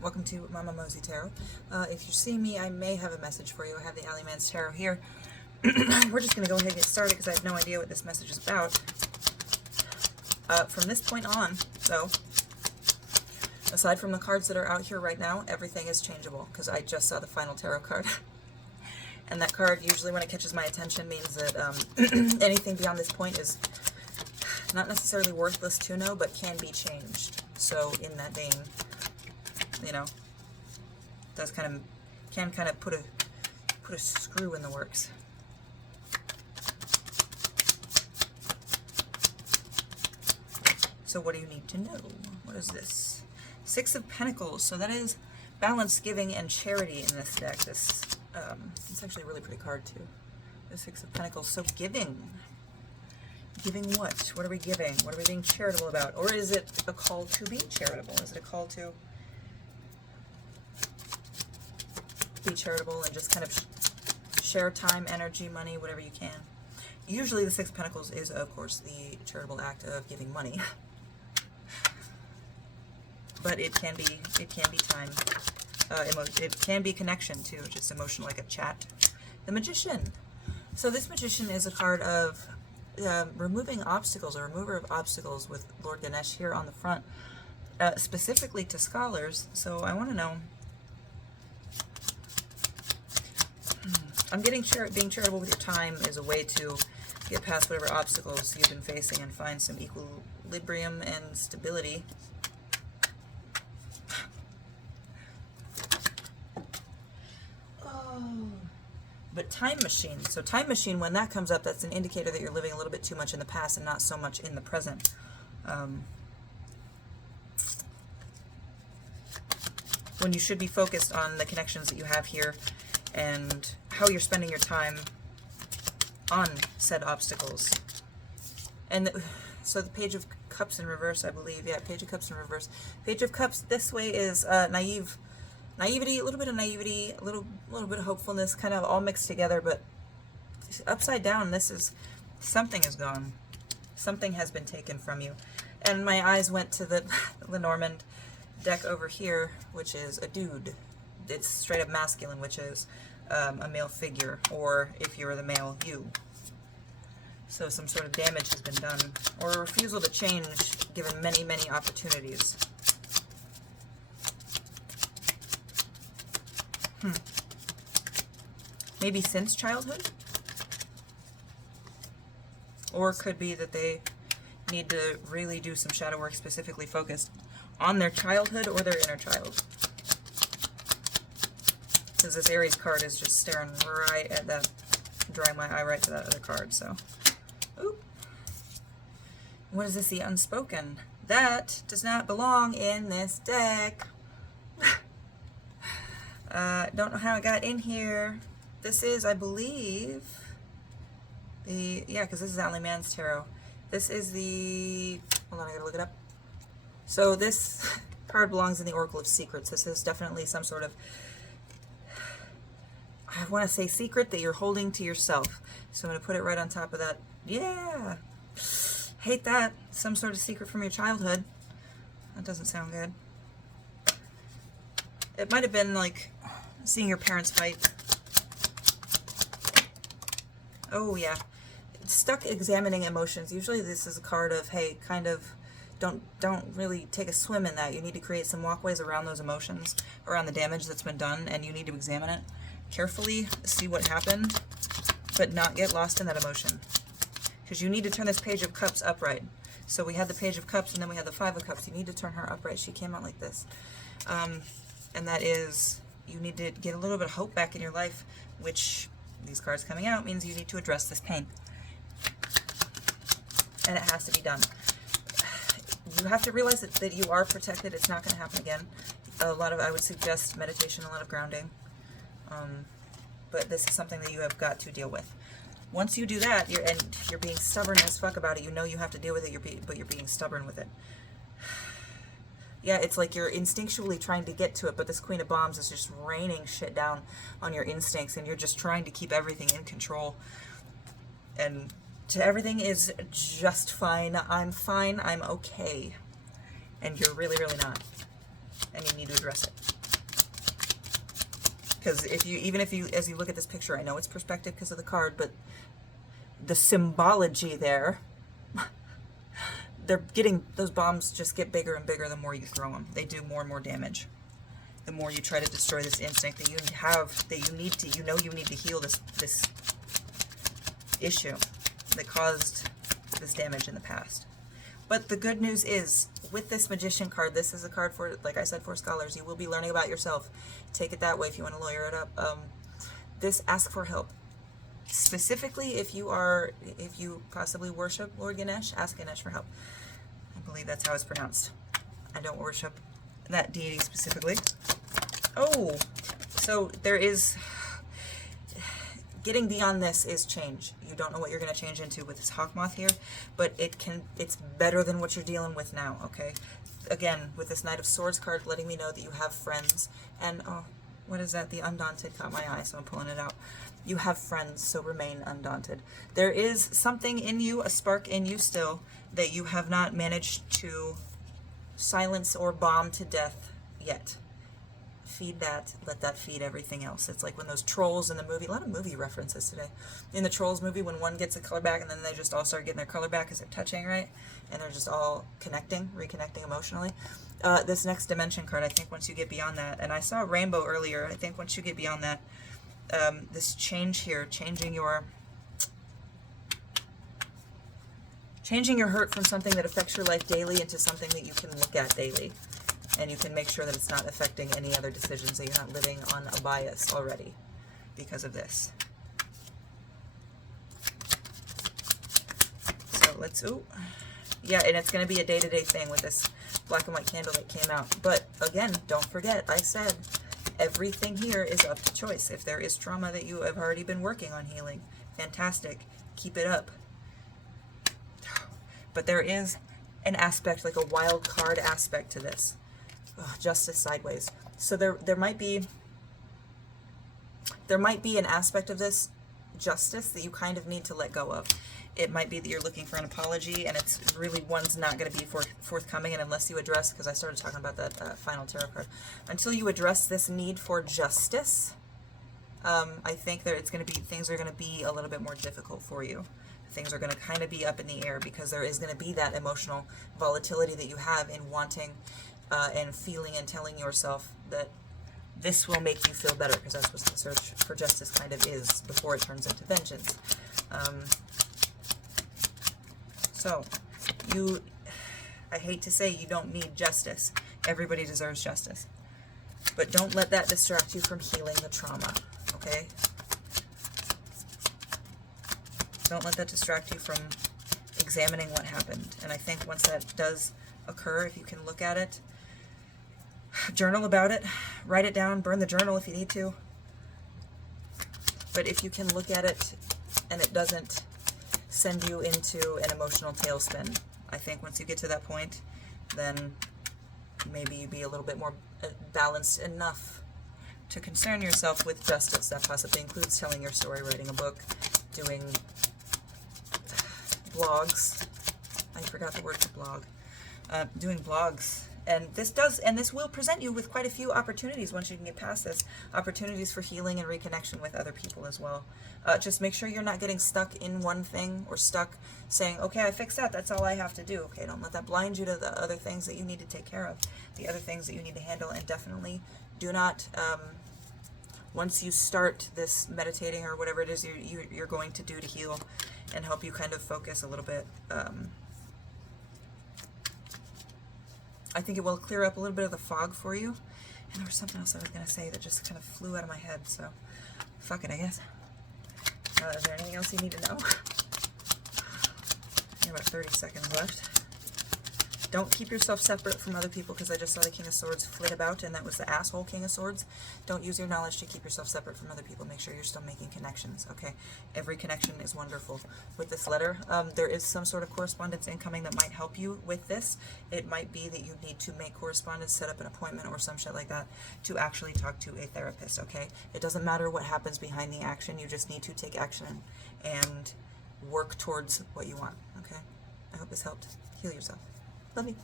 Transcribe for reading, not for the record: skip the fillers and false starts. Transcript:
Welcome to Mama Mosey Tarot. If you see me, I may have a message for you. I have the Allie Mans Tarot here. We're just going to go ahead and get started because I have no idea what this message is about. From this point on, though, aside from the cards that are out here right now, everything is changeable because I just saw the final tarot card. And that card, usually when it catches my attention, means that anything beyond this point is not necessarily worthless to know, but can be changed. So in that vein, you know, does can kind of put a screw in the works. So what do you need to know? What is this? Six of Pentacles. So that is balance, giving, and charity in this deck. It's actually a really pretty card too. The Six of Pentacles. So giving. Giving what? What are we giving? What are we being charitable about? Or is it a call to be charitable? Is it a call to be charitable and just kind of share time, energy, money, whatever you can? Usually the Six of Pentacles is, of course, the charitable act of giving money. But it can be time. It can be connection too, just emotional, like a chat. The Magician. So this Magician is a card of removing obstacles, a remover of obstacles with Lord Ganesh here on the front, specifically to scholars. So I want to know. I'm getting being charitable with your time is a way to get past whatever obstacles you've been facing and find some equilibrium and stability. But Time Machine. So Time Machine, when that comes up, that's an indicator that you're living a little bit too much in the past and not so much in the present. When you should be focused on the connections that you have here and how you're spending your time on said obstacles. And so the Page of Cups in reverse, I believe. Yeah, Page of Cups in reverse. Page of Cups this way is naivety, a little bit of naivety, a little bit of hopefulness, kind of all mixed together. But upside down, this is something is gone. Something has been taken from you. And my eyes went to the Lenormand deck over here, which is a dude. It's straight up masculine, which is a male figure, or if you're the male, you. So some sort of damage has been done, or a refusal to change given many, many opportunities. Maybe since childhood? Or it could be that they need to really do some shadow work specifically focused on their childhood or their inner child. Because this Aries card is just staring right at that, drawing my eye right to that other card, so. Ooh. What is this? The Unspoken. That does not belong in this deck. Don't know how it got in here. This is, I believe, because this is Allie Mans Tarot. This is the, hold on, I gotta look it up. So this card belongs in the Oracle of Secrets. This is definitely some sort of, I want to say secret that you're holding to yourself. So I'm going to put it right on top of that. Yeah. Hate that. Some sort of secret from your childhood. That doesn't sound good. It might have been like seeing your parents fight. Oh yeah. Stuck examining emotions. Usually this is a card of, hey, kind of don't really take a swim in that. You need to create some walkways around those emotions, around the damage that's been done, and you need to examine it carefully, see what happened, but not get lost in that emotion. Because you need to turn this Page of Cups upright. So we had the Page of Cups and then we had the Five of Cups. You need to turn her upright. She came out like this. And that is, you need to get a little bit of hope back in your life, which these cards coming out means you need to address this pain. And it has to be done. You have to realize that you are protected. It's not going to happen again. I would suggest meditation, a lot of grounding. But this is something that you have got to deal with. Once you do that, you're being stubborn as fuck about it. You know you have to deal with it, but you're being stubborn with it. Yeah, it's like you're instinctually trying to get to it, but this Queen of Bombs is just raining shit down on your instincts, and you're just trying to keep everything in control. And everything is just fine. I'm fine. I'm okay. And you're really, really not. And you need to address it. because even if you, as you look at this picture, I know it's perspective because of the card, but the symbology there, those bombs just get bigger and bigger the more you throw them. They do more and more damage. The more you try to destroy this instinct that you have, that you need to, you need to heal this issue that caused this damage in the past. But the good news is, with this Magician card, this is a card for, like I said, for scholars. You will be learning about yourself. Take it that way if you want to lawyer it up. This ask for help. Specifically, if you possibly worship Lord Ganesh, ask Ganesh for help. I believe that's how it's pronounced. I don't worship that deity specifically. Oh, so there is, getting beyond this is change. You don't know what you're going to change into with this Hawkmoth here, but it's better than what you're dealing with now, okay? Again, with this Knight of Swords card letting me know that you have friends, and oh, what is that? The Undaunted caught my eye, so I'm pulling it out. You have friends, so remain undaunted. There is something in you, a spark in you still, that you have not managed to silence or bomb to death yet. Feed that, let that feed everything else. It's like when those trolls in the movie, a lot of movie references today. In the Trolls movie, when one gets a color back and then they just all start getting their color back because they're touching, right? And they're just all reconnecting emotionally. This next dimension card, I think once you get beyond that, and I saw rainbow earlier, I think once you get beyond that, this change here, changing your hurt from something that affects your life daily into something that you can look at daily. And you can make sure that it's not affecting any other decisions, that you're not living on a bias already because of this. So let's, yeah, and it's going to be a day-to-day thing with this black and white candle that came out. But again, don't forget, I said everything here is up to choice. If there is trauma that you have already been working on healing, fantastic, keep it up. But there is an aspect, like a wild card aspect to this. Justice sideways. So there might be an aspect of this justice that you kind of need to let go of. It might be that you're looking for an apology, and it's really one's not going to be forthcoming, and unless you address, because I started talking about that final tarot card, until you address this need for justice, I think that things are going to be a little bit more difficult for you. Things are going to kind of be up in the air because there is going to be that emotional volatility that you have in wanting and feeling and telling yourself that this will make you feel better, because that's what the search for justice kind of is before it turns into vengeance. So, I hate to say you don't need justice. Everybody deserves justice. But don't let that distract you from healing the trauma, okay? Don't let that distract you from examining what happened. And I think once that does occur, if you can look at it, journal about it, write it down, burn the journal if you need to. But if you can look at it and it doesn't send you into an emotional tailspin, I think once you get to that point, then maybe you'd be a little bit more balanced enough to concern yourself with justice. That possibly includes telling your story, writing a book, doing blogs. I forgot the word for blog. Doing blogs. And this will present you with quite a few opportunities once you can get past this. Opportunities for healing and reconnection with other people as well. Just make sure you're not getting stuck in one thing, or stuck saying, okay, I fixed that, that's all I have to do. Okay, don't let that blind you to the other things that you need to take care of, the other things that you need to handle. And definitely do not, once you start this meditating or whatever it is you're going to do to heal and help you kind of focus a little bit, I think it will clear up a little bit of the fog for you. And there was something else I was going to say that just kind of flew out of my head, so fuck it, I guess. Is there anything else you need to know? You have about 30 seconds left. Don't keep yourself separate from other people, because I just saw the King of Swords flit about, and that was the asshole King of Swords. Don't use your knowledge to keep yourself separate from other people. Make sure you're still making connections, okay? Every connection is wonderful. With this letter, there is some sort of correspondence incoming that might help you with this. It might be that you need to make correspondence, set up an appointment or some shit like that to actually talk to a therapist, okay? It doesn't matter what happens behind the action. You just need to take action and work towards what you want, okay? I hope this helped. Heal yourself. Love you.